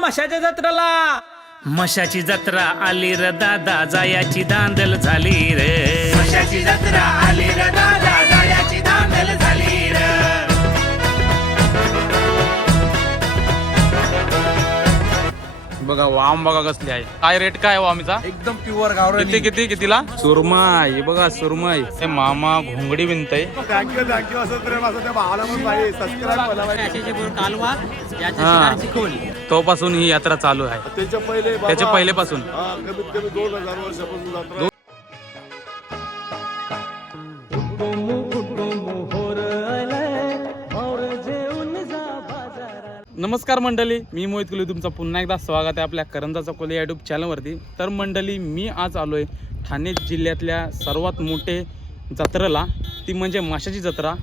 मशाच्या जत्रेला. मशाची जत्रा आली र दादा जायाची दांदल झाली रे. मशाची जत्रा आली र दादा बघा वाम बघा कसली आहे. काय रेट काय आहे वामीचा? एकदम प्युअर गावरान. किती किती कितीला? सुरमई हे बघा सुरमई. हे मामा घोंगडी विणतय. थँक्यू थँक्यू असं प्रेम असं त्या भावाला पण पाहिजे. सबस्क्राईब मला पाहिजे हा. तो पासून ही यात्रा चालू आहे. त्याच्या पहिले बाबा- त्याच्या पहिलेपासून. हा, कमीत कमी दोन हजार वर्षापासून जत्रा नमस्कार मंडळी मी मोहित कुली. तुमचं पुन्हा एकदा स्वागत आहे आपल्या करंजाचा कोली यूट्यूब चॅनलवरती तर मंडळी मी आज आलो आहे ठाणे जिल्ह्यातल्या सर्वात मोठे जत्रेला. ती म्हणजे माशाची जत्रा.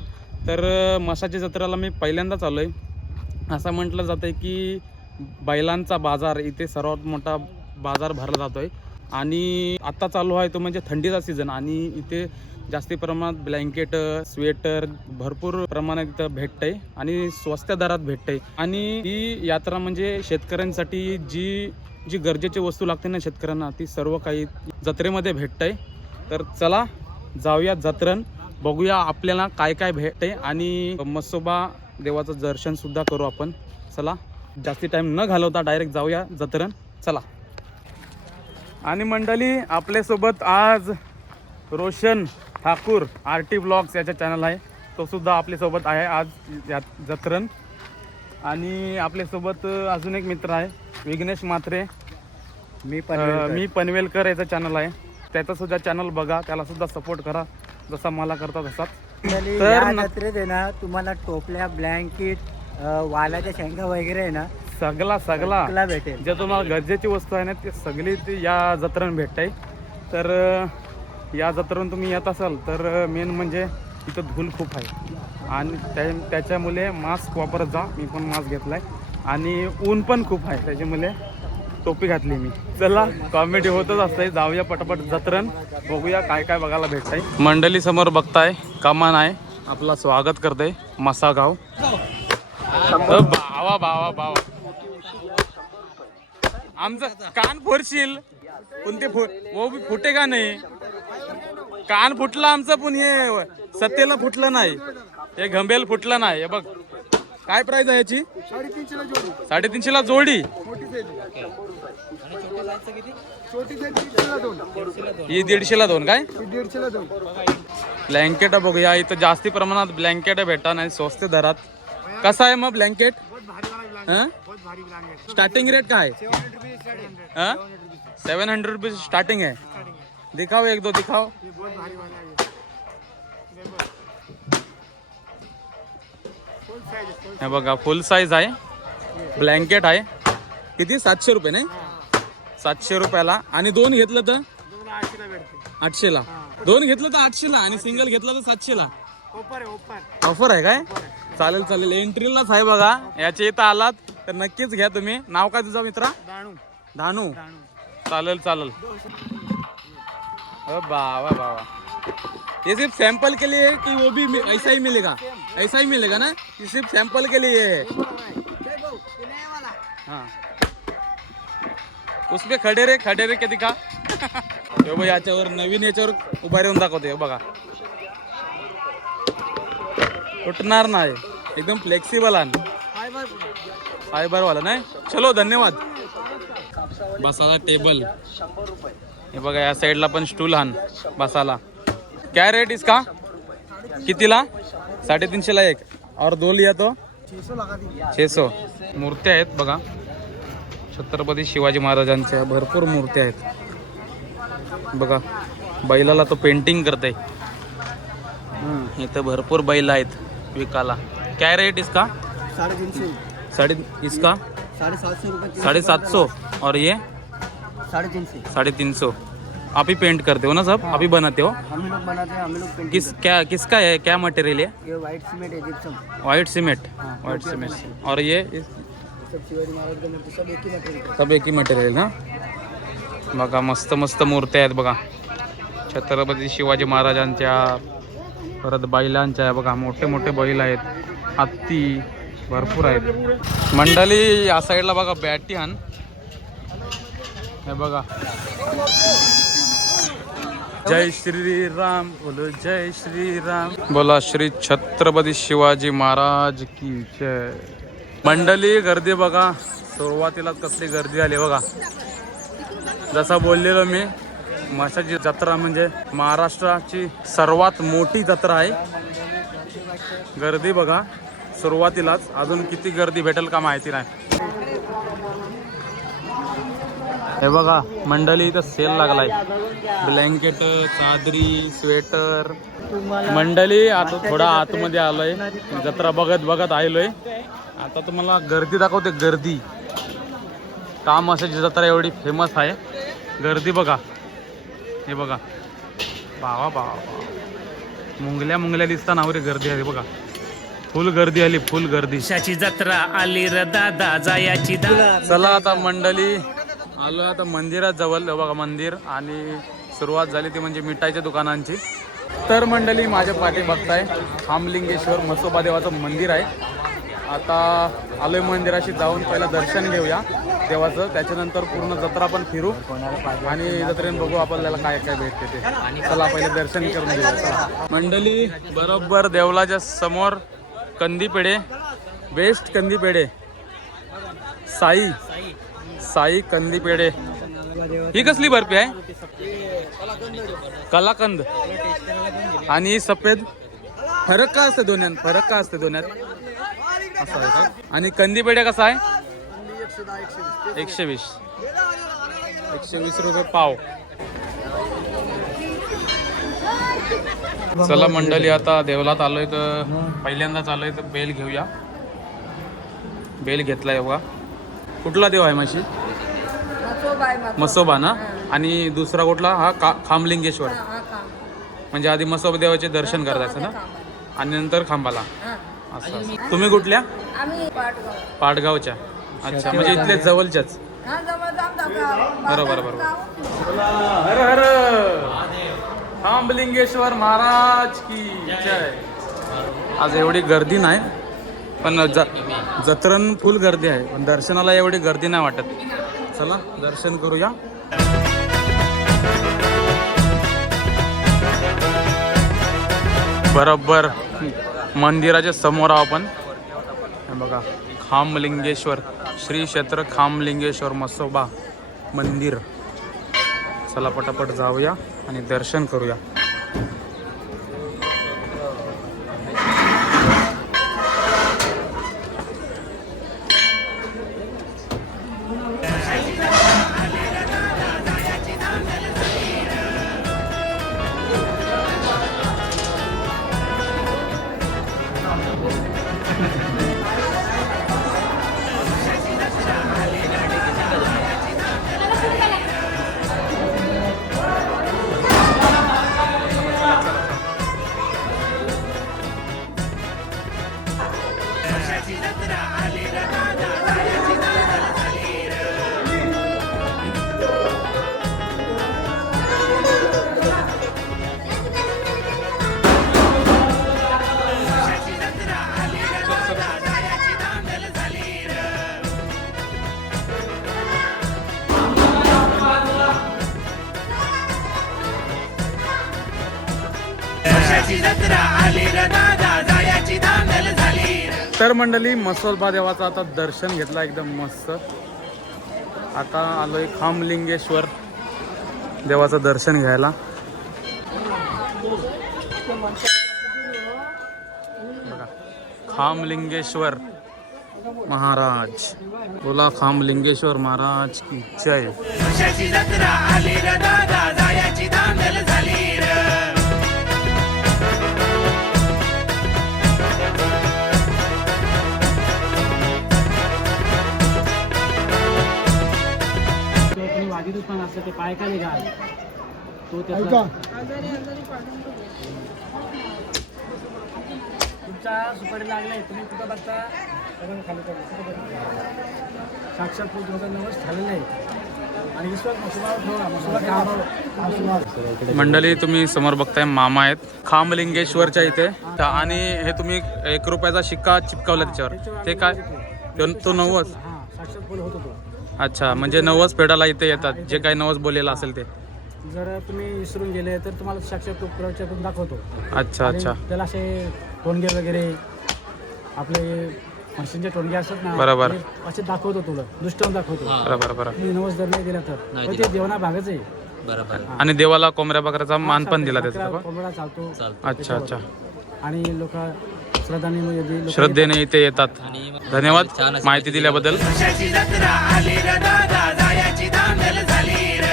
तर माशाची जत्रेला मी पहिल्यांदाच आलो आहे असं म्हटलं जातं आहे की बैलांचा बाजार इथे सर्वात मोठा बाजार भरला जातो आहे आणि आत्ता चालू आहे तो म्हणजे थंडीचा सीझन आणि इथे जास्ती प्रमाणात ब्लँकेट स्वेटर भरपूर प्रमाणात इथं भेटतंय आणि स्वस्त दरात भेटतंय. आणि ही यात्रा म्हणजे शेतकऱ्यांसाठी जी जी गरजेची वस्तू लागते ना शेतकऱ्यांना ती सर्व काही जत्रेमध्ये भेटतंय. तर चला जाऊया जत्रण बघूया आपल्याला काय काय भेटते आणि मसोबा देवाचं दर्शन सुद्धा करू आपण. चला जास्ती टाइम न घालवता डायरेक्ट जाऊया जत्रण. चला. आणि मंडळी आपल्यासोबत आज Roshan Thakur R T blogs याचा चॅनल आहे. तो सुद्धा आपल्यासोबत आहे आज या जत्रण. आणि आपल्यासोबत अजून एक मित्र आहे विघ्नेश म्हात्रे. मी अं, मी पनवेलकर याचा चॅनल आहे. त्याचा सुद्धा चॅनल बघा त्याला सुद्धा सपोर्ट करा जसा मला करता तसाच तर तर या न- जत्रेत आहे ना तुम्हाला टोपल्या ब्लँकेट वालाच्या शेंगा वगैरे आहे ना सगळा सगळा. भेटेल. ज्या तुम्हाला गरजेची वस्तू आहे ना ते सगळी या जत्रेन भेटते. तर या जत्रेवरून तुम्ही येत असाल तर मेन म्हणजे इथं धूल खूप आहे. आणि त्या त्याच्यामुळे मास्क वापरत जा मी पण मास्क घेतला आहे आणि ऊन पण खूप आहे त्याच्यामुळे टोपी घातली मी. चला कॉमेडी होतच असते जाऊया पटापट जत्रण बघूया काय काय बघायला भेटतंय. मंडळी समोर बघताय कमान आहे. आपला स्वागत करते मसागाव अ, भावा भावा बावा आमचं कान फोडशील. पण ते फु- फुटे का नाही. कान फुटलं आमचं पण हे सत्तेला फुटलं नाही. हे घंबेल फुटलं नाही. हे बघ. काय प्राइस आहे याची? साडेतीनशेला जोडी. ही दीडशेला दोन काय? ब्लँकेट बघूया इथं जास्ती प्रमाणात ब्लँकेट भेटा नाही स्वस्त दरात. कसा आहे मग ब्लँकेट स्टार्टिंग रेट काय सेवन हंड्रेड रुपीज स्टार्टिंग है दिखाओ एक दो दिखाओ। हे बघा फुल साईज आहे. ब्लँकेट आहे. किती? सातशे रुपये नाही? सातशे रुपयाला. आणि दोन घेतलं तर? आठशेला दोन घेतलं तर आठशेला आणि सिंगल घेतलं तर सातशेला. ऑफर आहे काय? चालेल चालेल. एंट्रीलाच आहे बघा. याच्या इथं आलात तर नक्कीच घ्या तुम्ही. नाव काय तुझं मित्रा? धानू चालेल चालेल. बाबा बाबा. ये सिर्फ सैंपल के लिए है कि वो भी ऐसा ही मिलेगा। ऐसा ही मिलेगा ना? ये सिर्फ सैंपल के लिए है। हाँ। उसमें खडे रे खडे रे के का हे याच्यावर नवीन याच्यावर उभा राहून दाखवते बघा। तुटणार नाही. एकदम फ्लेक्सिबल आण फायबर वाला नाही? चलो धन्यवाद. बसाला टेबल हे बघा या साईडला पण स्टूल हान बसाला काय रेट इसका? कितीला? साडेतीनशेला एक. और दो लिया तो? छे सो मूर्त्या आहेत बघा. छत्रपती शिवाजी महाराजांच्या भरपूर मूर्त्या आहेत. बघा बैलाला तो पेंटिंग करते इथं भरपूर बैल आहेत विकाला काय रेट इसका? साडे इसका? साढ़े सात सौ रुपये साढ़े सात सौ और ये? साढ़े तीन सौ साढ़े तीन सौ आप ही पेंट करते हो ना सब आप ही बनाते हो? हम ही लोग बनाते हैं हम ही लोग पेंटिंग किस क्या किसका है? क्या मटेरियल है? हैं। ये व्हाइट सीमेंट है gypsum white cement white cement और ये सब शिवाजी महाराज का मूर्ति सब एक ही मटेरियल सब एक ही मटेरियल ना? बघा मस्त मस्त मूर्त्या आहेत बघा. छत्रपती शिवाजी महाराजांच्या परत बैलांच्या बघा. मोठे मोठे बैल आहेत. हत्ती भरपूर आहेत. मंडळी या साईडला बघा बॅटी हान हे बघा. जय श्रीराम बोलो जय श्रीराम. बोला श्री छत्रपती शिवाजी महाराज की जय. मंडळी गर्दी बघा. सुरुवातीला कसली गर्दी आली बघा. जसा बोललेलो मी माशाची जत्रा म्हणजे महाराष्ट्राची सर्वात मोठी जत्रा आहे. गर्दी बघा. सुरुवातीलाच अजून किती गर्दी भेटेल का माहिती नाही. हे बघा मंडळी इथं सेल लागलाय. ब्लँकेट चादरी स्वेटर मंडळी आता थोडा आतमध्ये आलोय. जत्रा बघत बघत आलोय. आता तुम्हाला गर्दी दाखवते गर्दी. काम असायची जत्रा एवढी फेमस आहे. गर्दी बघा. हे बघा. बावा बावा मुंगल्या मुंगल्या दिसताना आवरे गर्दी आहे बघा. फुल गर्दी आली फुल गर्दी. जत्रा आली र दादा जायाची चला आता मंडळी. आलो आता मंदिरात जवळ बघा मंदिर आणि सुरुवात झाली ती म्हणजे मिठाईच्या दुकानांची. तर मंडळी माझ्या पाठी बघताय खामलिंगेश्वर मसोबा देवाचं मंदिर आहे. आता आलोय मंदिराशी जाऊन पहिला दर्शन घेऊया देवाचं. त्याच्यानंतर पूर्ण जत्रा पण फिरू आणि जत्रेन बघू आपल्याला काय काय भेटते ते. चला पहिले दर्शन करून घेऊ मंडळी बरोबर देवलाच्या समोर कंदी पेढे बेस्ट कंदी पेढे साई. साई कंदी पेढे. ही कसली बर्फी आहे? कलाकंद. आणि सफेद. फरक का असते दोन्यात फरक का असते दोन्यात असं आहे का? आणि कंदी पेढे कसा आहे? एकशे वीस एकशे वीस रुपये पाव. चला मंडळी आता देवलात आलोय तर पहिल्यांदाच आलोय तर बेल घेऊया. बेल घेतलाय बघा. कुठला देव आहे माशी मसोबा ना? आणि दुसरा कुठला? हा का खामलिंगेश्वर म्हणजे आधी मसोबा देवाचे दर्शन करायचं ना? आणि नंतर खांबाला. असं असं. तुम्ही कुठल्या? आम्ही पाटगाव. पाटगावच्या. अच्छा म्हणजे इथले जवळच्याच. हा बरोबर बरोबर. हर हर. खांबलिंगेश्वर महाराज की जय. आज एवढी गर्दी नाही. पण ज जत्रण फुल गर्दी आहे पण दर्शनाला एवढी गर्दी नाही वाटत. चला दर्शन करूया. बरोबर मंदिराच्या समोर आहो आपण. बघा खामलिंगेश्वर श्री क्षेत्र खामलिंगेश्वर मसोबा मंदिर. चला पटापट जाऊया आणि दर्शन करूया. तर मंडळी मसोलबा देवाचं आता दर्शन घेतलं एकदम मस्त. आता आलोय खामलिंगेश्वर देवाचं दर्शन घ्यायला. बघा खामलिंगेश्वर महाराज. बोला खामलिंगेश्वर महाराज की जय. असतं ते पाय का निघाल तो तुमचा सुपारी लागलाय तुम्ही कुठं बघता? खाली? साक्षात नवस झालेला आहे. मंडळी तुम्ही समोर बघताय मामा आहेत. खांबलिंगेश्वरच्या इथे. त- आणि हे तुम्ही एक रुपयाचा शिक्का चिपकावला त्याच्यावर. ते काय? तो- तो नवस हां साक्षात बोल होतो तो अच्छा म्हणजे नवस फेडायला इथे येतात जे काही नवस बोललेलं असेल ते. जर तुम्ही विसरून गेले तर तुम्हाला साक्षात तो प्रवचन दाखवतो. अच्छा आणि अच्छा. त्याला असे टोनगे वगैरे आपले म्हशींचे टोनगे असतात ना बरोबर. ते असे दाखवतो तुला दृष्टांत दाखवतो. बरोबर बरोबर. तुम्ही नवस जर नाही दिला तर. पण ते जेवणा भागच आहे. आणि देवाला कोंबड्या बकऱ्याचा मान पण दिला त्याचा? कोंबडा चालतो अच्छा अच्छा. आणि लोक श्रद्धाने म्हणजे श्रद्धेने इथे येतात. धन्यवाद माहिती दिल्याबद्दल. मशाची जत्रा आली र दादा जायाची धांदल झाली र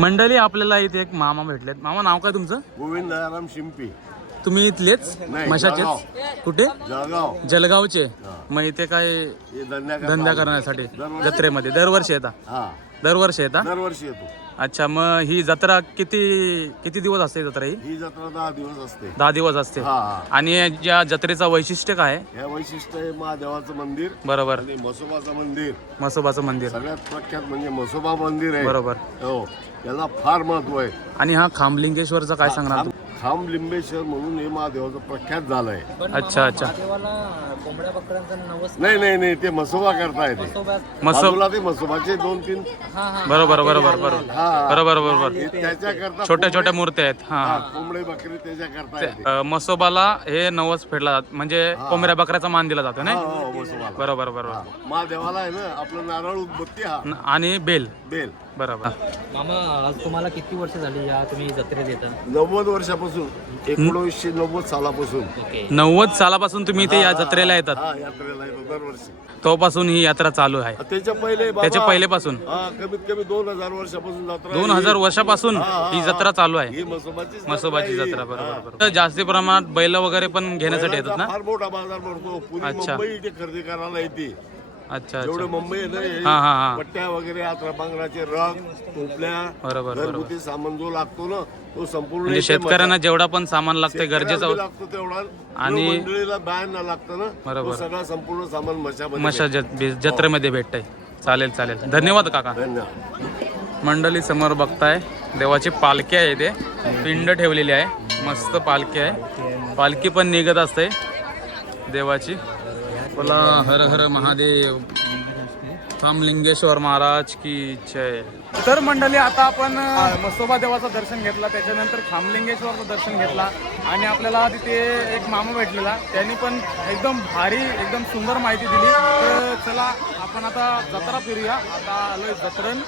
मंडळी आपल्याला इथे एक मामा भेटलेत. मामा नाव काय तुमचं? गोविंद दयाराम शिंपी. तुम्ही इथलेच? मशाचेच? कुठे? जळगाव. जलगावचे मग इथे काय धंद्या धंदा करण्यासाठी? जत्रेमध्ये. दरवर्षी येता? हा. दरवर्षी येता? दरवर्षी येतो. अच्छा मग ही जत्रा किती किती दिवस असते जत्रा ही? ही जत्रा दहा दिवस असते. दहा दिवस असते. हा आणि या जत्रेचं वैशिष्ट्य काय आहे? हे वैशिष्ट्य आहे महादेवाचं मंदिर बरोबर. आणि म्हसोबाचं मंदिर. मसोबाचं मंदिर. सगळ्यात प्रख्यात म्हणजे म्हसोबा मंदिर आहे. बरोबर. हो त्याला फार महत्त्व आहे. आणि हा खांबलिंगेश्वरचा काय सांगणार खांब- खांब लिंबेश्वर म्हणून हे महादेवाचं प्रख्यात झालंय. तू अच्छा अच्छा. नाही नाही नाही ते म्हसोबा करताय ते. मसो बाजूला ते म्हसोबाचे दोन तीन बरोबर बरोबर बरोबर. हा बरोबर बरोबर. हे त्याच्याकरता छोट्या छोट्या मूर्त्या आहेत. हा हा, कोंबडे बकरी त्याच्या करता येते अ, मसोबाला हे नवस फेडला जात म्हणजे कोंबड्या बकऱ्याचा मान दिला जातो नाही? हो, म्हसोबाला. बरोबर बरोबर. हा. महादेवाला आहे ना आपलं नारळ उदबत्ती हा. न- आणि बेल. बेल. बरोबर. मामा आज तुम्हाला किती वर्ष झाली या तुम्ही जत्रेत येता नव्वद वर्षापासून एकोणीसशे नव्वद सालापासून. ओके. नव्वद सालापासून तुम्ही इथे या जत्रेला येतात? हा यात्रेला येतो दरवर्षी. तोपासून ही यात्रा चालू आहे. त्याच्या पहिले बाबा- त्याच्या पहिलेपासून? हा कमीत कमी दोन हजार वर्षापासून जत्रा दोन ही- हजार वर्षापासून हा. जत्रा चालू आहे. ही मसोबाची जत्रा बरोबर बरोबर. तर जास्ती प्रमाणात बैल वगैरे पण घेण्यासाठी येतात ना? फार मोठा बाजार भरतो. पुरी अच्छा. मुंबई इथे खरेदी करायला येते. अच्छा जेवढे मुंबई आहे ना हे हा हा हा. पट्ट्या वगैरे आत्रा बांगडाचे रग टोपल्या बरोबर बरोबर. घरगुती सामान जो लागतो ना तो संपूर्ण म्हणजे इथे शेतकऱ्यांना जेवढा पण सामान लागते शेतकऱ्याला गरजेचं लागतो तेवढा. आणि- आणि मंडळीला बायांना लागतं ना बरोबर. तो सगळा संपूर्ण सामान मशामध्ये मशा जत- जत्रेमध्ये भेटतंय. चालेल चालेल. धन्यवाद काका. धन्यवाद. मंडळी समोर बघताय देवाची पालखी आहे इथे. पिंड ठेवलेली आहे. मस्त पालखी आहे. पालखी पण निघत असते. देवाची. बोला हर हर महादेव. रामलिंगेश्वर महाराज की जय. तर मंडळी आता आपण मसोबा देवाचं दर्शन घेतलं त्याच्यानंतर खामलिंगेश्वरचं दर्शन घेतला आणि आपल्याला तिथे एक मामा भेटलेला त्यांनी पण एकदम भारी एकदम सुंदर माहिती दिली. तर चला आपण आता जत्रा फिरूया. आता आलोय जत्रण.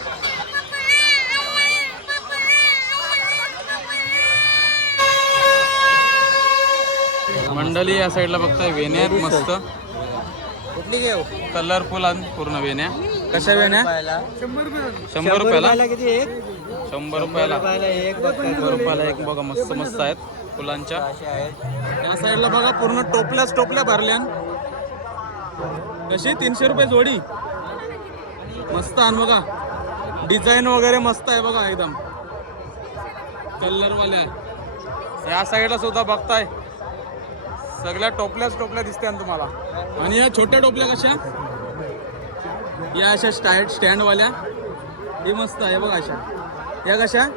मंडळी या साईडला बघताय वेण्या मस्त. कुठली घेऊ कलरफुल आणि पूर्ण वेण्या. कशा वेण्या? शंभर रुपयाला. किती एक शंभर रुपयाला. एक शंभर रुपयाला एक. बघा मस्त मस्त आहेत. फुलांच्या. आहेत या साईडला बघा पूर्ण टोपल्याच टोपल्या भरल्या कशी? तीनशे रुपये जोडी. मस्त आण बघा. डिझाईन वगैरे मस्त आहे बघा एकदम. कलरवाल्या या साईडला सुद्धा बघताय. सगळ्या टोपल्याच टोपल्या दिसत्या तुम्हाला. आणि या छोट्या टोपल्या कशा? या अशा स्टाईट स्टँडवाल्या ही मस्त आहे बघा अशा. या कशा?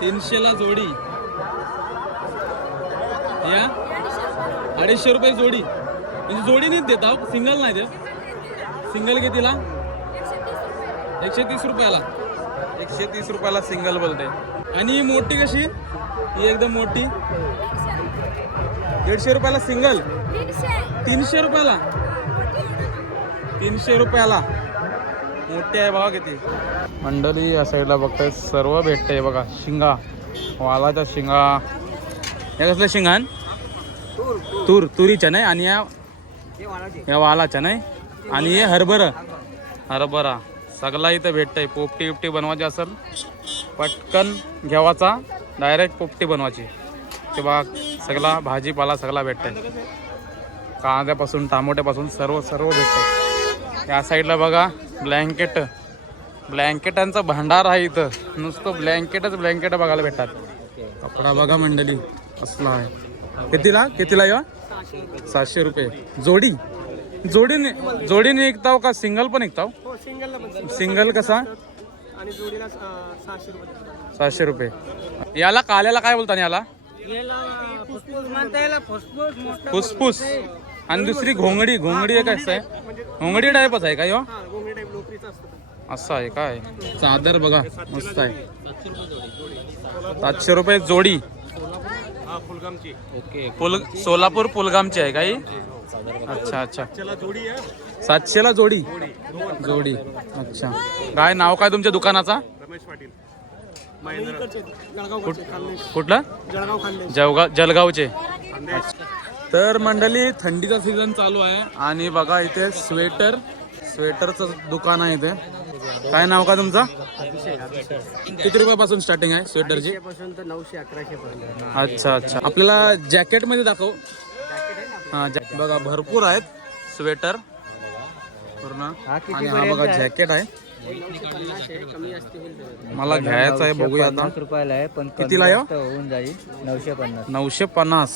तीनशेला जोडी. या? अडीचशे रुपये जोडी. म्हणजे जोडी नाहीच देत सिंगल नाही देत. सिंगल कितीला? एकशे तीस रुपयाला. एकशे तीस रुपयाला सिंगल बोलते. आणि ही मोठी कशी? ही एकदम मोठी. दीडशे रुपयाला सिंगल. तीनशे रुपयाला. तीनशे रुपयाला. मोठी आहे बघा किती. मंडळी या साईडला बघताय सर्व भेटतंय बघा. शिंगा. वालाच्या शिंगा. या कसल्या शिंगान तूर. तुरीच्या नाही आणि या या वालाच्या नाही. आणि हे हरभरा. हरभरा. सगळा इथं भेटतंय. पोपटी बिपटी बनवायची असेल पटकन घ्यावाचा. डायरेक्ट पोपटी बनवायची. ते बघा. सगळा भाजीपाला सगळा भेटतंय. कांद्यापासून टमाट्यापासून सर्व सर्व भेटतंय. या साईडला बघा ब्लँकेट. ब्लँकेटांचा भांडार आहे इथं. नुसतं ब्लँकेटच ब्लँकेट बघायला भेटतात. कपडा बघा मंडळी असला आहे. कितीला? कितीला या? सातशे रुपये. जोडी? जोडीने जोडीने विकताव का सिंगल पण विकताव सिंगल कसा? सहाशे रुपये. याला काल्याला काय बोलता याला? फुसफुस आणि दुसरी घोंगडी घोंगडी आहे कसं आहे. घोंगडी टाईपच आहे का असतं असं आहे काय? चादर बघा मस्त आहे. सातशे रुपये जोडी. हा फुलगामची. ओके पुल सोलापूर पुलगामची आहे काही अच्छा अच्छा. त्याला जोडी आहे. सातशेला जोडी. जोडी. अच्छा. काय नाव काय तुमच्या दुकानाचा? रमेश पाटील. कुठलं? जळगाव खानदेश. तर मंडळी थंडीचा सीझन चालू आहे. आणि बघा इथे स्वेटर स्वेटरचं दुकान आहे इथे. काय नाव का तुमचं? किती रुपयापासून स्टार्टिंग आहे स्वेटरची नऊशे अकराशे अच्छा अच्छा. आपल्याला जॅकेटमध्ये दाखव. हा बघा भरपूर आहेत स्वेटर पूर्ण. आणि हा बघा? जॅकेट आहे. मला घ्यायचं आहे बघूया आता. पन्नास रुपयाला आहे पण कमी कितीला आहे हो? जास्त होऊन जाईल नऊशे पन्नास. नऊशे पन्नास.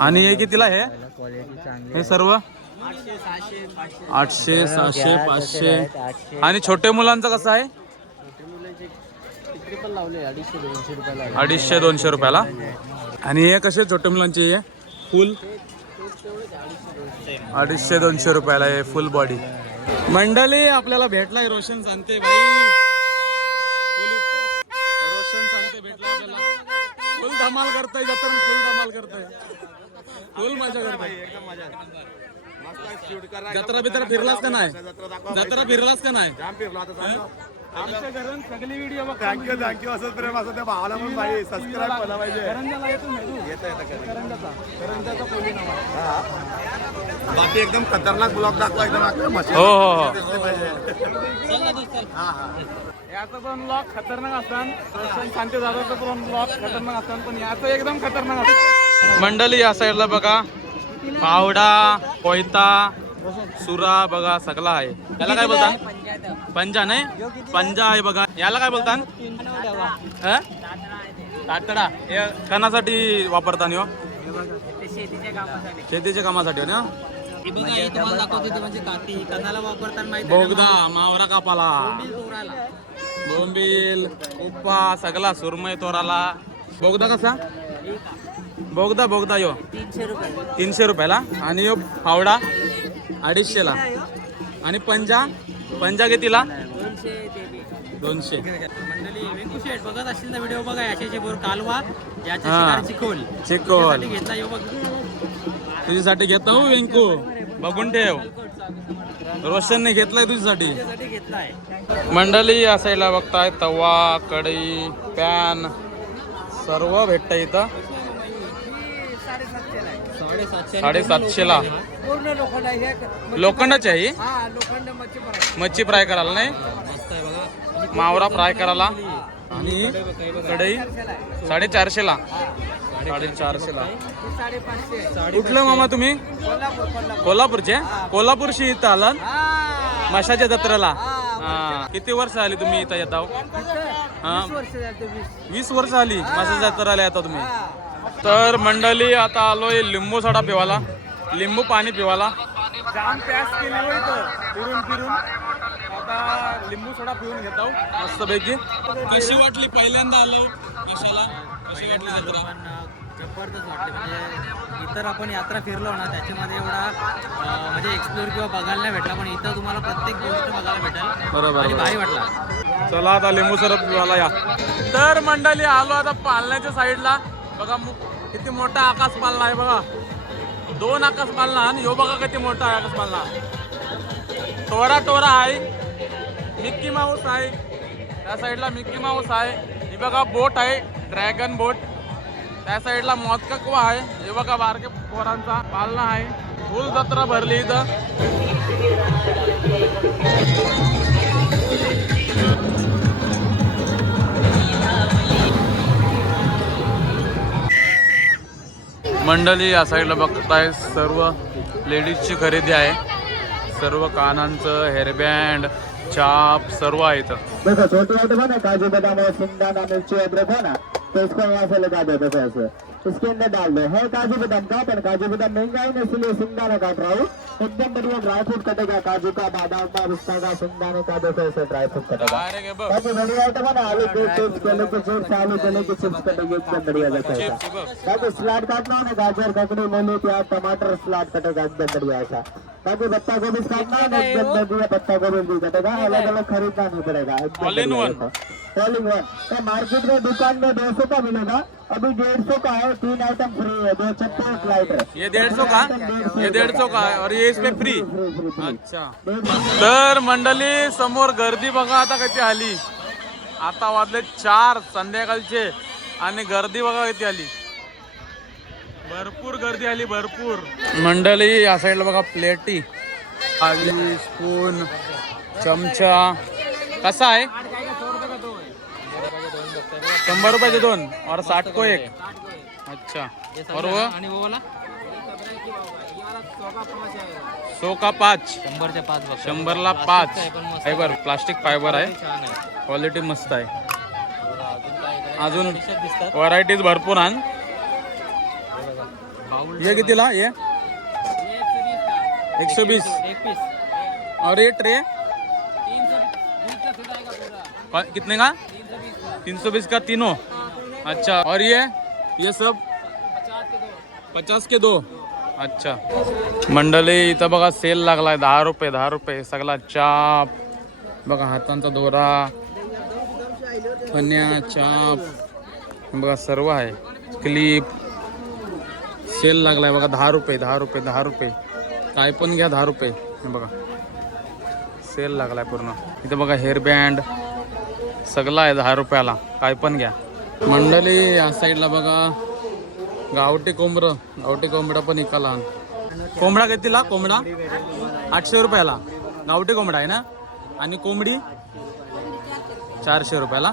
आणि हे कितीला क्वालिटी चांगली हे सर्व? आठशे सहाशे पाचशे. आठशे. आणि छोटे मुलांचं कसं आहे? अडीचशे दोनशे रुपयाला. आणि हे कसे छोटे मुलांचे हे? फुल? अडीचशे दोनशे. रुपयाला आहे फुल बॉडी मंडळी आपल्याला भेटलाय रोशन सांगते भाई. रोशन सांगते भेटला आपल्याला. फुल धमाल करताय जत्रा फुल धमाल करताय. फुल मजा करताय. जत्रा बित्रा फिरलास का नाही? जत्रा फिरलास का नाही? आमच्या घरून सगळी व्हिडिओ बघ थँक्यू थँक्यू असंच प्रेम असं त्या भावाला पण पाहिजे सबस्क्राईब केला पाहिजे. येतं येतं कधी. हा. बाकी एकदम खतरनाक ब्लॉग दाखवा एकदम. अख्खा मशीन हो हो हो. याचा पण ब्लॉग खतरनाक असतात. रोशन शांती दादाचा पण ब्लॉग खतरनाक असतात. पण याचं एकदम खतरनाक असतं. मंडळी या साईडला बघा. पावडा कोयता सुरा बघा सगळा आहे. याला काय बोलतात? पंजा नाही? पंजा आहे बघा. याला काय बोलतात? हं? तातडा हे कणासाठी वापरतात ह्यो शेतीच्या कामासाठी हो ना? म्हणजे माहिती बोगदा मावरा कापाला. बोंबील उप्पा सगळा सुरमई तोराला. बोगदा कसा? बोगदा बोगदा यो. तीनशे रुपयाला. आणि यो फावडा? अडीचशेला आणि पंजा? पंजा कितीला? दोनशे मंडळी बघत असतील ना व्हिडिओ बघा याच्याचे बोर कालवा याच्या. शिकार चिखोल. चिकोल घेतला यो बघ. तुझ्यासाठी घेतला हो वेंकू. बघून ठेव. रोशनने घेतलाय तुझ्यासाठी. मंडळी साईडला बघताय तवा कढई पॅन सर्व भेटतं इथं. साडेसातशे साडेसातशेला पूर्ण लोखंड आहे. हे. लोखंडाची आहे ही? हा लोखंड मच्छी. मच्छी फ्राय करायला नाही? मस्त आहे बघा. मावरा फ्राय करायला? आणि कढई साडेचारशेला साडेचारशेला? हे. साडेपाचशे आहे. कुठलं मामा तुम्ही? कोल्हापूर कोल्हापूर. कोल्हापूरचे? कोल्हापूरशी इथं आलात? हा. माशाच्या जत्रेला? हा किती वर्ष आली तुम्ही इथं येता? हा? वीस वर्ष झाली ते वीस. वीस वर्ष आली माशाच्या जत्रेला येता तुम्ही? तर मंडळी आता आलोय लिंबू सोडा पिवाला लिंबू पाणी पिवाला. जाम प्यास केली हो इथं. फिरून फिरून. आता लिंबू सोडा पिऊन घेतो मस्त पैकी कशी वाटली पहिल्यांदा आलो? माशाला कशी वाटली जत्रा? जबरदस्त वाटते म्हणजे इतर आपण यात्रा फिरलो ना त्याच्यामध्ये एवढा म्हणजे एक्सप्लोर किंवा बघायला नाही भेटला पण इथं तुम्हाला प्रत्येक गोष्ट बघायला भेटेल. बरोबर आणि भारी वाटला. चला आता लिंबू सरप पिवाला या. तर मंडळी आलो आता पालण्याच्या साईडला. बघा मु- किती मोठा आकाश पालना आहे बघा. दोन आकाश पालना आणि ह्यो बघा किती मोठा आहे आकाश पालना टोरा टोरा आहे. मिक्की माऊस आहे. त्या साईडला मिक्की माऊस आहे. ही बघा बोट आहे. Dragon boat. त्या साईडला मोदककवा आहे. हे बघा बारके पोरांचा पालना आहे. फुल जत्रा भरली इथं. मंडळी या साईडला बघताय सर्व लेडीजची खरेदी आहे. सर्व कानांचं हेअरबँड चाप सर्व आहे इथं. काजू बदाम शेंगदाणा मिरची अद्रक ना. तसं इसको उसके अंदर डाल दो। है काजू बादाम का? पर काजू बादाम महंगा है ना इसलिए सिंगाना काट रहा हूँ। एकदम बढ़िया ड्राई फ्रूट कटेगा। काजू का बादाम का पिस्ता का सिंगाने का देखो ऐसे ड्राई फ्रूट कटेगा। बढ़िया आइटम है ना आलू के चिप्स केले के चिप्स आलू केले के चिप्स कटेंगे एकदम बढ़िया बाकी सलाद काटना है गाजर ककड़ी मूली प्याज टमाटर सलाद कटेगा एकदम बढ़िया ऐसा। बाकी पत्ता गोभी काटना है एकदम बढ़िया पत्ता गोभी भी कटेगा। अलग अलग खरीदना नहीं पड़ेगा एकदम मार्केट में दुकान में दो सौ का मिलेगा। अभी डेढ़ सौ का है तीन आइटम फ्री है दो चप्पल एक लाइटर ये डेढ़ सौ का? ये डेढ़ सौ का आहे और ये इसमें फ्री अच्छा। तर मंडळी समोर गर्दी बघा आता किती आली? आता वाजले चार संध्याकाळचे आणि गर्दी बघा किती आली. भरपूर गर्दी आली भरपूर. मंडळी या साईडला बघा प्लेटी. आली स्पून चमचा. कसा आहे? शंभर रुपयाचे दोन. और साठ को एक. अच्छा. और वो? आणि ओला सो का पाच. शंभरच्या पाच बघ. शंभरला पाच. फायबर प्लास्टिक फायबर आहे. क्वालिटी मस्त आहे. अजून व्हरायटीज भरपूर आण. ये कितीला? ये. एकशे पीस. और ये ट्रे? क- कितने का? तीन सौ बीस का तीनों? अच्छा और ये? ये सब? पचास के दो। अच्छा। मंडळी इथं बघा सेल लागलाय दहा रुपये दहा रुपये सगळा चाप. बघा हातांचा दोरा. फन्या चाप. बघा सर्व आहे. क्लिप. सेल लागलाय बघा दहा रुपये दहा रुपये दहा रुपये. काय पण घ्या दहा रुपये. बघा. सेल लागलाय पूर्ण. इथं बघा हेअर बँड. सगळं आहे दहा रुपयाला. काय पण घ्या. मंडळी या साईडला बघा. गावठी कोंबडं गावठी कोंबडा पण इकाला कोंबडा कितीला? कोंबडा? आठशे रुपयाला. गावठी कोंबडा आहे ना? आणि कोंबडी? चारशे रुपयाला.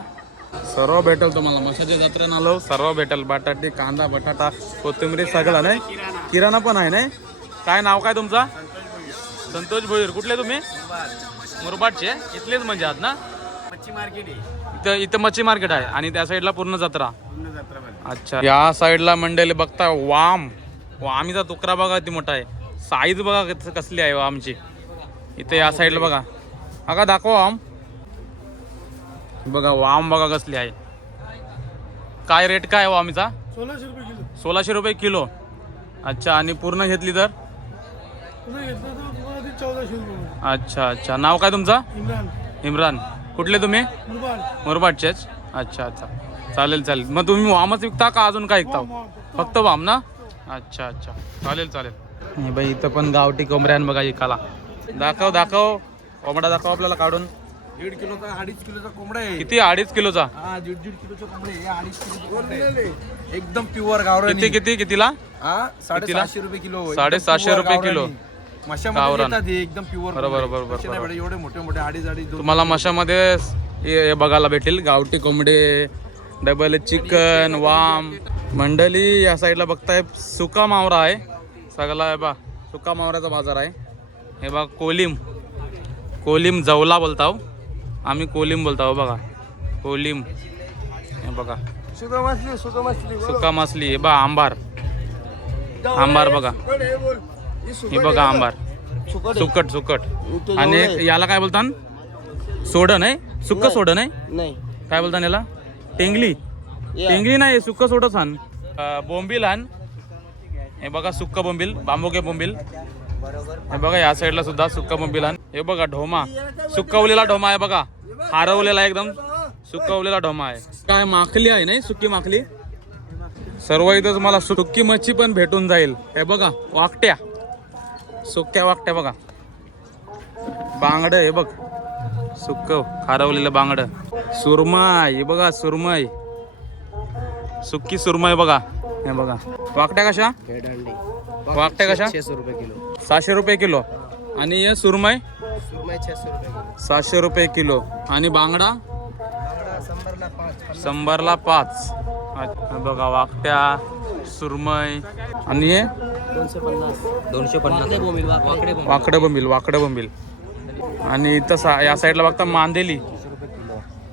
सर्व भेटेल तुम्हाला. मशाच्या जत्रेनं आलो. सर्व भेटेल. बटाटे कांदा बटाटा कोथिंबीर सगळं नाही? किराणा पण आहे नाही? काय नाव काय तुमचा? संतोष भोईर. कुठले तुम्ही? मुरबाडचे. इथलेच म्हणजे आहात ना? मच्छी मार्केट आहे. इथं इथं मच्छी मार्केट आहे आणि त्या साईडला पूर्ण जत्रा. पूर्ण जत्रा भरली. अच्छा. या साईडला मंडळी बघता वाम. वामीचा तुकडा बघा किती मोठा आहे. साईज बघा कस- कसली आहे वामची इथे या साईडला बघा. अगा दाखवा वाम. बघा वाम बघा कसली आहे. काय रेट काय आहे वामीचा सोळाशे रुपये किलो. सोळाशे रुपये किलो. अच्छा आणि पूर्ण घेतली तर? पुन्हा घेतलं तर तुम्हाला ती चौदाशे रुपये. अच्छा अच्छा. नाव काय तुमचं? इम्रान. इम्रान. कुठले तुम्ही? मुरबाड मुरबाडचेच. अच्छा अच्छा. चालेल चालेल. मग तुम्ही वामच विकता का अजून काय विकता? फक्त वाम ना? अच्छा अच्छा. चालेल चालेल. हे बाई इथं पण गावठी कोंबड्यान बघा एकाला दाखव दाखव. कोंबडा दाखव आपल्याला काढून. दीड किलोचा अडीच किलोचा कोंबडा आहे. किती? अडीच किलोचा? हा दीड दीड किलोचा कोंबडा हे अडीच. एकदम प्युअर गावरानी. किती किती कितीला? साडेसातशे रुपये किलो pure रुपये. किलो. माशामध्ये गावरान. येतात हे एकदम प्युअर बरोबर, बरोबर, बरोबर. एवढे मोठे मोठे अडीच अडीच दोन तुम्हाला माशामध्ये हे हे बघायला भेटेल. गावठी कोंबडे डबल चिकन वाम. मंडळी या साईडला बघताय सुका मावरा आहे. सगळा आहे बा सुका मावऱ्याचा बाजार आहे. हे बघा कोलिम. कोलिम जवला बोलताव आम्ही कोलिम बोलताव बघा. कोलिम. हे बघा. सुका मासली सुका मासली सुका मासली हे बा आंबार. आंबार बघा. हे बघा आंबार. सुकट सुकट आणि याला काय बोलतात सोडं नाही सुक्क सोडं नाही. नाही काय बोलतात याला? टेंगली. टेंगली नाही सुक्क सोडं छान बोंबील आण. हे बघा सुक्क बोंबील बांबोके बोंबील. हे बघा या साईडला सुद्धा सुक्क बोंबील आण. हे बघा ढोमा. सुकवलेला ढोमा आहे बघा. हारवलेला एकदम सुकवलेला ढोमा आहे. काय माखली आहे नाही सुकी माखली? सर्व इथं तुम्हाला सुकी मच्छी पण भेटून जाईल. हे बघा वाकट्या. सुक्या वाकट्या बघा. बांगड हे बघ. सुक्क खारवलेलं बांगड. सुरमई हे बघा सुरमई. सुक्की सुरमई बघा. हे बघा. वाकट्या कशा? वाकट्या कशा? रुपये किलो. सहाशे रुपये किलो. आणि हे सुरमई? छेसशे रुपये किलो. सातशे रुपये किलो. आणि बांगडा? शंभरला पाच बघा वाकट्या सुरमई. आणि हे? दोनशे पन्नास. वाकडे वाकडं. बंबील. वाकडं बंबील आणि इथं सा या साईडला बघता मांदेली.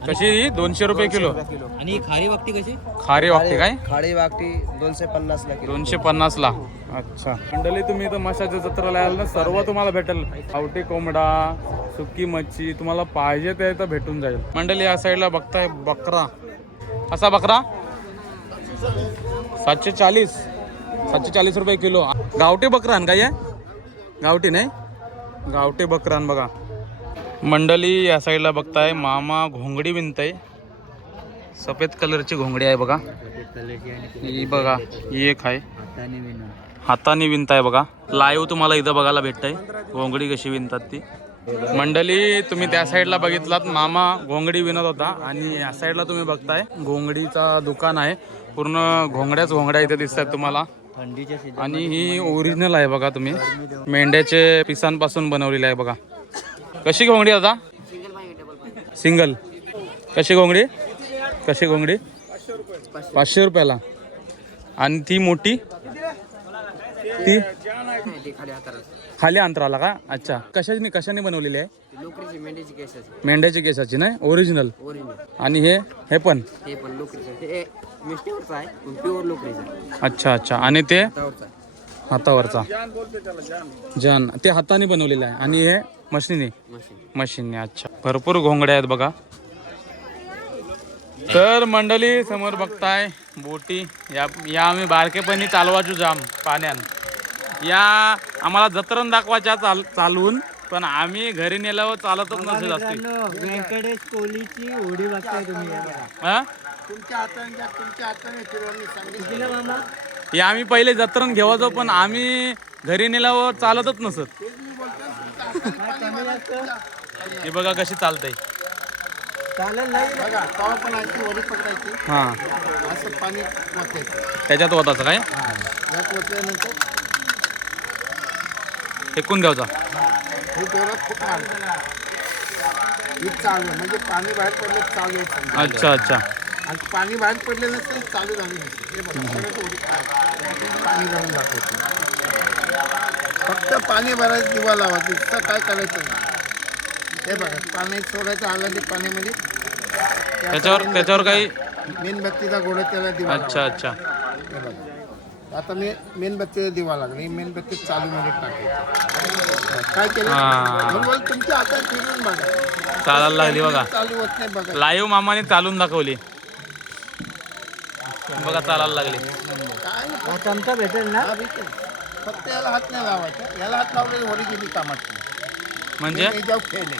कशी ही? दोनशे रुपये किलो. आणि ही खारी वाकटी कशी? खारी वागते काय? खाडी वागटी दोनशे पन्नास ला दोनशे पन्नास ला अच्छा. मंडळी तुम्ही इथं माशाच्या जत्रेला याल ना? सर्व तुम्हाला भेटेल. आवटी कोंबडा सुकी मच्छी तुम्हाला पाहिजे ते इथं भेटून जाईल. मंडळी या साईडला बघताय बकरा. असा बकरा? सातशे चाळीस. सातशे चाळीस रुपये किलो. गावठी बकरान काय आहे? गावठी नाही? गावठी बकरान बघा. मंडळी या साईडला बघताय मामा घोंगडी विणताय. सफेद कलरची घोंगडी आहे बघा. ही बघा ही एक आहे. हाताने विणताय बघा. लाईव्ह तुम्हाला इथं बघायला भेटतंय. घोंगडी कशी विणतात ती. मंडळी तुम्ही त्या साईडला बघितलात मामा घोंगडी विणत होता. आणि या साईडला तुम्ही बघताय घोंगडीचा दुकान आहे. पूर्ण घोंगड्याच घोंगड्या इथे दिसतात तुम्हाला. आणि ही ओरिजिनल आहे बघा तुम्ही. मेंढ्याचे पिसांपासून बनवलेली आहे बघा. कशी घोंगडी आता? सिंगल कशी घोंगडी कशी घोंगडी पाचशे रुपयाला. आणि ती मोठी? ती? खाली अंतराला. का? अच्छा. कशाने कशाने बनवलेली आहे? लोकरीची मेंढीची केसाची मेंढ्याची केसाची नाही? ओरिजिनल ओरिजिनल आणि हे हे पण? हे पण लोकरीचं. हे मिस्टेवरचं आहे पण प्युअर लोकरीचं आहे. अच्छा अच्छा. आणि ते? आहे. हातावरचा. जन. ते हाताने बनवलेलं आहे. आणि हे मशीने? मशीन. मशीनने अच्छा. भरपूर घोंगड्या आहेत बघा. तर मंडळी समोर बघताय बोटी. या या आम्ही बारकेपणी चालवायचो जाम पाण्यान. या आम्हाला जत्रण दाखवायच्या चाल चालवून पण आम्ही घरी नेल्यावर चालतच नसेल मित्रांनो, व्यंकटेश कोहलीची होडी बघताय तुम्ही हे बघा. हा? तुमच्या हाताने द्या, तुमच्या हाताने फिरवून सांगितलं कितीला मामा? हे आम्ही पहिले जत्रण घेवायचो पण आम्ही घरी नेल्यावर चालतच नसत. काय कमी जास्त हे बघा कशी चालतंय. चालेल नाही बघा तवा पण आयची वरी पकडायची. हा. असं पाणी वाचायचं. त्याच्यात होताच काय? यात वाचल्यानंतर फेकून द्यावचा हे खूप मारतं ही चालू आहे. म्हणजे पाणी बाहेर पडलं चालू आहे समजा. अच्छा अच्छा. आणि पाणी बाहेर पडले नसेल चालू झाली नसते हे बघा परत उडी काढ. पाणी भरून दाखवतो. फक्त पाणी भरायचं दिवा लावायचं इतकं काय करायचं नाही. हे बघा पाणी सोडायचं आलं ते पाण्यामध्ये त्याच्यावर त्याच्यावर काही मेणबत्तीचा गोडा त्याला दिवा अच्छा अच्छा. आता मी मेणबत्तीला दिवा लागला. मेणबत्ती चालू मध्ये टाकायची काय केलं? हा. तुमच्या हातात फिरून बघा. चालायला लागली बघा. चालू होत नाही बघा. लाईव्ह मामाने चालून दाखवली. बघा चालायला लागली. काय? नाही. हा चमचा भेटेल ना? हा. फक्त याला हात नाही लावायचा. याला हात लावले वरी गेली कामात. म्हणजे? याच्यावर खेळले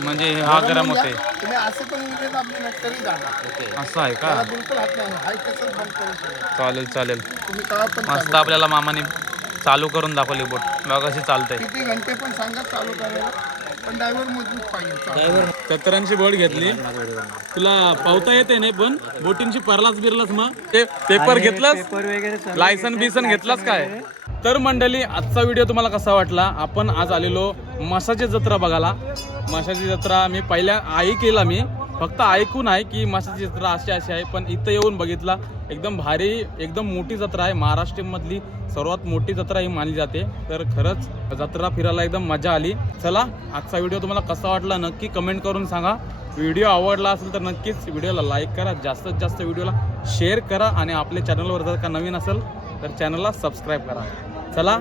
म्हणजे हा गरम होते तुम्ही असं पण उडले आपले नक्की जाणार असं आहे का? त्याला बिलकुल हात नाही हाय कसं बंद करून ठेवायचं. चालेल चालेल. तुम्ही तेव्हा पण मस्त चालू. आपल्याला मामाने चालू करून दाखवली बोट. बघा कशी चालतंय. किती घंटे पण सांगा चालू करायला. पण ड्रायव्हर मजबूत पाहिजे. चालू. सत्तरांची बोट घेतली. तुला पावता येते नाही पण बोटींची परलाच बिरलाच मग. ते पेपर घेतलास? पेपर वगैरे सगळं लायसन बिसन घेतलास काय? तर मंडळी आजचा व्हिडिओ तुम्हाला कसा वाटला? आपण आज आलेलो माशाची जत्रा बघायला. माशाची जत्रा मी पहिल्या ऐकेला मी. फक्त ऐकून आहे की माशाची जत्रा अशी अशी आहे पण इथं येऊन बघितला एकदम भारी एकदम मोठी जत्रा आहे. महाराष्ट्रामधली सर्वात मोठी जत्रा ही मानली जाते. तर खरंच जत्रा फिरायला एकदम मजा आली. चला आजचा व्हिडिओ तुम्हाला कसा वाटला नक्की कमेंट करून सांगा. व्हिडिओ आवडला असेल तर नक्कीच व्हिडिओला लाईक करा. जास्तीत जास्त व्हिडिओला शेअर करा आणि आपल्या चॅनलवर जर का नवीन असेल तर चॅनलला सबस्क्राईब करा. चला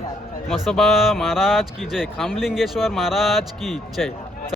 मसबा महाराज की जय. खांबलिंगेश्वर महाराज की जय.